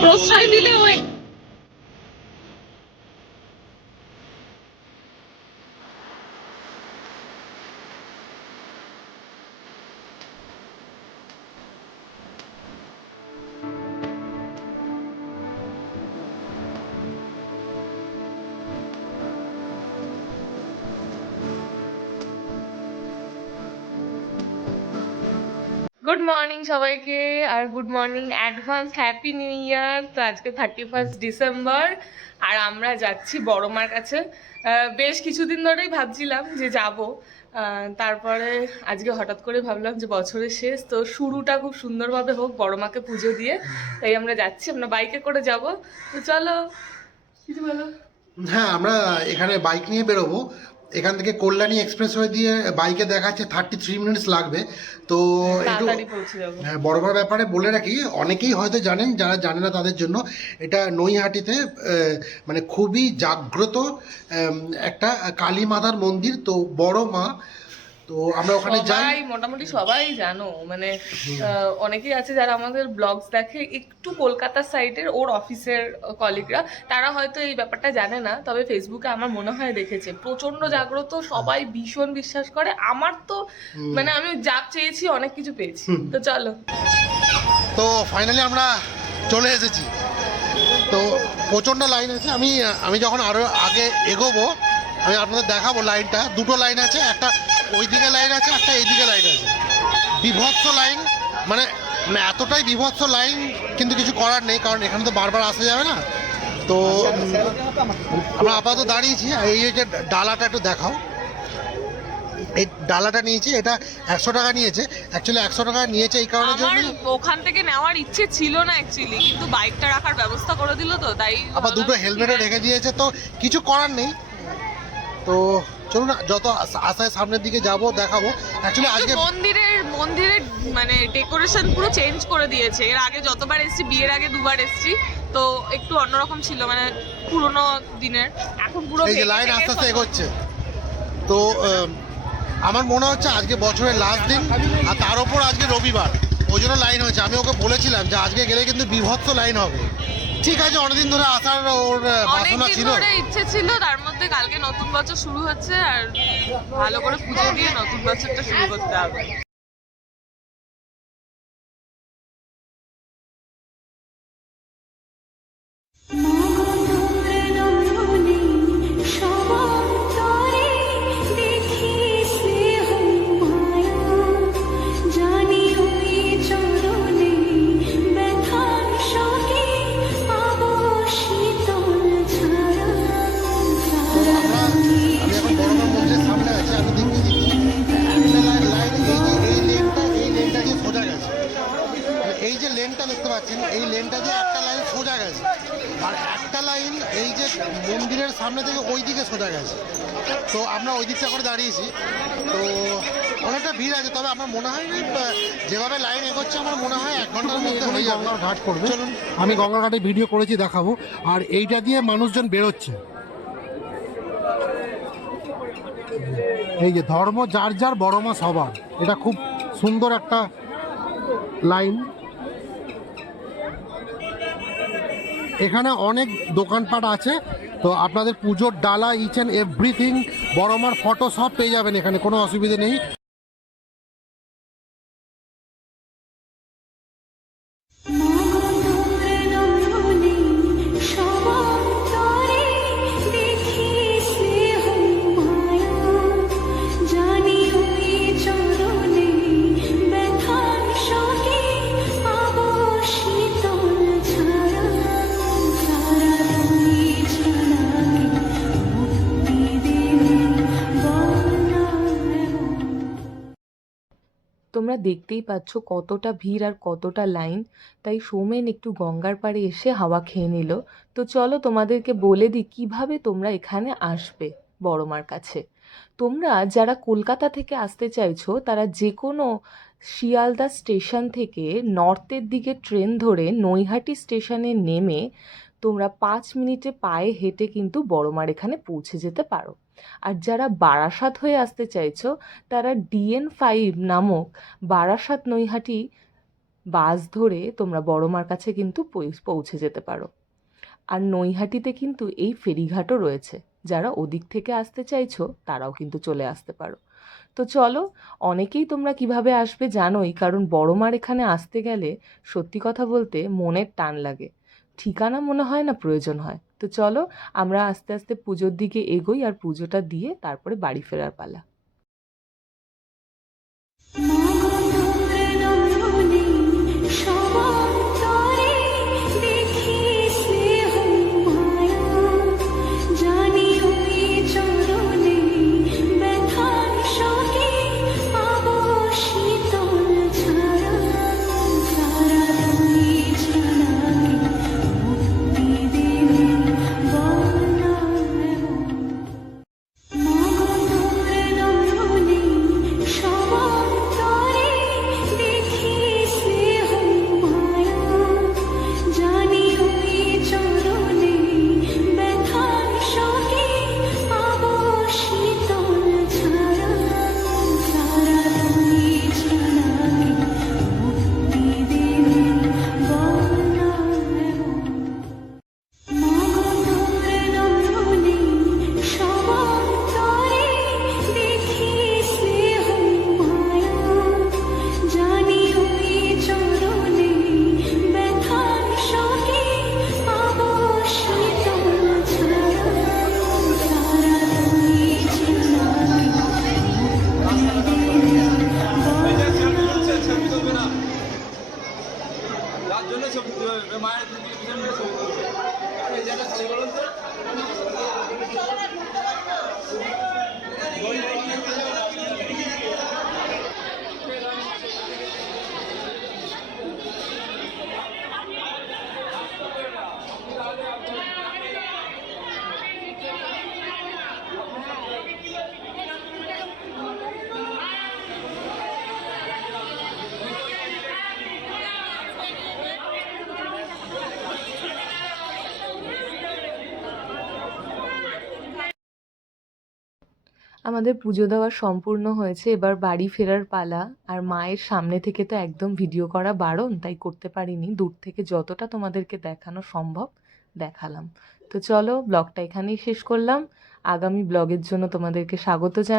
প্রশ্রয় দিলে ওই গুড মর্নিং সবাইকে, আর good morning advance happy new year তো আজকে থার্টি ফার্স্ট ডিসেম্বর আর আমরা যাচ্ছি বড় মার কাছে বেশ কিছুদিন ধরেই ভাবছিলাম যে যাব। তারপরে আজকে হঠাৎ করে ভাবলাম যে বছরের শেষ, তো শুরুটা খুব সুন্দরভাবে হোক বড় মাকে পুজো দিয়ে। তাই আমরা যাচ্ছি, আমরা বাইকে করে যাব। তো চলো, কিছু বলো। হ্যাঁ আমরা এখানে বাইক নিয়ে বেরোবো। এখান থেকে কল্যাণী এক্সপ্রেস এক্সপ্রেসওয়ে দিয়ে বাইকে দেখাচ্ছে থার্টি থ্রি মিনিটস লাগবে। তো একটু হ্যাঁ বড় বড় ব্যাপারে বলে রাখি অনেকেই হয়তো জানেন যারা জানে না তাদের জন্য এটা নৈহাটিতে মানে খুবই জাগ্রত একটা কালী মাতার মন্দির। তো বড় মা তো আমরা ওখানে যাই। মোটামুটি সবাই জানো মানে অনেকেই আছে যারা আমাদের ব্লগস দেখে একটু কলকাতার সাইডের ওর অফিসের কলিগরা তারা হয়তো এই ব্যাপারটা জানে না তবে ফেসবুকে আমার মনে হয় দেখেছে। প্রচণ্ড জাগ্রত সবাই ভীষণ বিশ্বাস করে। আমার তো মানে আমি যা চেয়েছি অনেক কিছু পেয়েছি। তো চলো। তো ফাইনালি আমরা চলে এসেছি। তো প্রচণ্ড লাইন আছে। আমি আমি যখন আরও আগে এগোবো আমি আপনাদের দেখাবো লাইনটা দুটো লাইন আছে। একটা ওইদিকে লাইন আছে একটা এইদিকে লাইন আছে। বিভৎস লাইন মানে মানে এতটাই বিভৎস লাইন কিন্তু কিছু করার নেই কারণ এখানে তো বারবার আসা যাবে না। তো আমরা আপাতত দাঁড়িয়েছি এই যে ডালাটা একটু দেখাও। এই ডালাটা নিয়েছি এটা একশো টাকা নিয়েছে। অ্যাকচুয়ালি একশো টাকা নিয়েছে এই কারণে জন্য। ওখান থেকে নেওয়ার ইচ্ছে ছিল না অ্যাকচুয়ালি কিন্তু বাইকটা রাখার ব্যবস্থা করে দিল তো তাই আবার দুটো হেলমেটও রেখে দিয়েছে তো কিছু করার নেই। তো চলুন না যত আশায় সামনের দিকে যাব দেখাবো। অ্যাকচুয়ালি আজকে মন্দিরের মন্দিরের মানে ডেকোরেশন পুরো চেঞ্জ করে দিয়েছে। এর আগে যতবার এসেছি বিয়ের আগে দুবার এসেছি তো একটু অন্যরকম ছিল মানে পুরোনো দিনের। এখন পুরো এই যে লাইন আস্তে আস্তে এগোচ্ছে। তো আমার মনে হচ্ছে আজকে বছরের লাস্ট দিন আর তার ওপর আজকে রবিবার। ওই জন্য লাইন হয়েছে। আমি ওকে বলেছিলাম যে আজকে গেলে কিন্তু বিভৎস লাইন হবে। ঠিক আছে অনেকদিন ধরে আসার ওর বাসনা ছিল। ধরে ইচ্ছে ছিল তার মধ্যে কালকে নতুন বছর শুরু হচ্ছে আর ভালো করে পুজো দিয়ে নতুন বছরটা শুরু করতে হবে। মন্দিরের সামনে থেকে ওই দিকে সোজা গেছে। তো আমরা ওই দিকটা করে দাঁড়িয়েছি। তো অনেকটা ভিড় আছে তবে আমার মনে হয় যেভাবে লাইন এগোচ্ছে আমার মনে হয় এক ঘণ্টার মধ্যে হয়ে যাবে। ঘাট করবে। চলুন। আমি গঙ্গা ঘাটে ভিডিও করেছি দেখাবো। আর এইটা দিয়ে মানুষজন বেরোচ্ছে। এই যে ধর্ম যার যার বড় মা সবার এটা খুব সুন্দর একটা লাইন এখানে অনেক দোকানপাট আছে। তো আপনাদের পুজোর ডালা ইচ অ্যান্ড এভরিথিং বড়মার ফটো সব পেয়ে যাবেন এখানে, কোনো অসুবিধে নেই। তোমরা দেখতেই পাচ্ছ কতটা ভিড় আর কতটা লাইন। তাই সৌমেন একটু গঙ্গার পাড়ে এসে হাওয়া খেয়ে নিল। তো চলো তোমাদেরকে বলে দিই কীভাবে তোমরা এখানে আসবে বড়মার কাছে। তোমরা যারা কলকাতা থেকে আসতে চাইছো, তারা যে কোনো শিয়ালদা স্টেশন থেকে নর্থের দিকে ট্রেন ধরে নৈহাটি স্টেশনে নেমে তোমরা পাঁচ মিনিটে পায়ে হেঁটে কিন্তু বড়মার এখানে পৌঁছে যেতে পারো। আর যারা বারাসাত হয়ে আসতে চাইছো, তারা ডিএন ফাইভ নামক বারাসাত নৈহাটি বাস ধরে তোমরা বড় মার কাছে কিন্তু পৌঁছে যেতে পারো। আর নৈহাটিতে কিন্তু এই ফেরিঘাটও রয়েছে। যারা ওদিক থেকে আসতে চাইছো, তারাও কিন্তু চলে আসতে পারো। তো চলো, অনেকেই তোমরা কীভাবে আসবে জানোই, কারণ বড় মার এখানে আসতে গেলে সত্যি কথা বলতে মনের টান লাগে। ঠিকানা মনে হয় না প্রয়োজন হয়। তো চলো আমরা আস্তে আস্তে পুজোর দিকে এগোই আর পুজোটা দিয়ে তারপরে বাড়ি ফেরার পালা। আমাদের পুজো দেওয়া সম্পূর্ণ হয়েছে, এবার বাড়ি ফেরার পালা। আর মায়ের সামনে থেকে তো একদম ভিডিও করা বারণ, তাই করতে পারিনি। দূর থেকে যতটা তোমাদেরকে দেখানো সম্ভব, দেখালাম। তো চলো, ব্লগটা এখানেই শেষ করলাম। আগামী ব্লগের জন্য তোমাদেরকে স্বাগত জানাই।